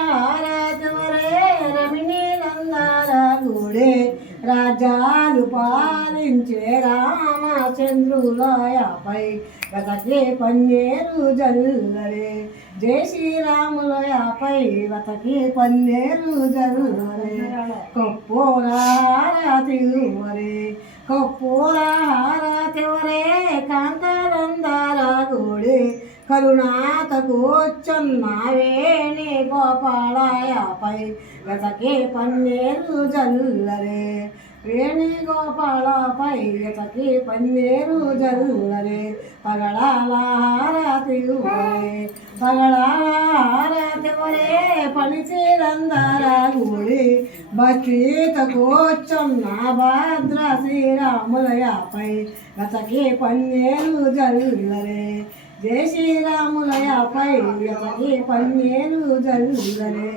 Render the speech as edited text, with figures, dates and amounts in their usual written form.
రత్నాలహారతివరే రమిణీ నందారగుడే రాజ్యాలు పాలించే రామచంద్రులయపై వెతకే పన్నేరు జల్లరే జై శ్రీరాములయపై వెతకే పన్నేరు జల్లరే కప్పోరారతివరే కప్పోరారతివరే కాంతలందారగుడే కరుణాత కూర్చున్నావేణి గోపాలయపై వెతకే పన్నేరు జల్లరే వేణి గోపాలపై వెతకే పన్నేరు జల్లరే పగడాలహారతివరే పనిచేరందరగుడి భక్తిత కూర్చున్న భద్ర శ్రీరాములయపై వెతకే పన్నేరు జల్లరే జై శ్రీరాములయపై వెతకే పన్నేరు జల్లరే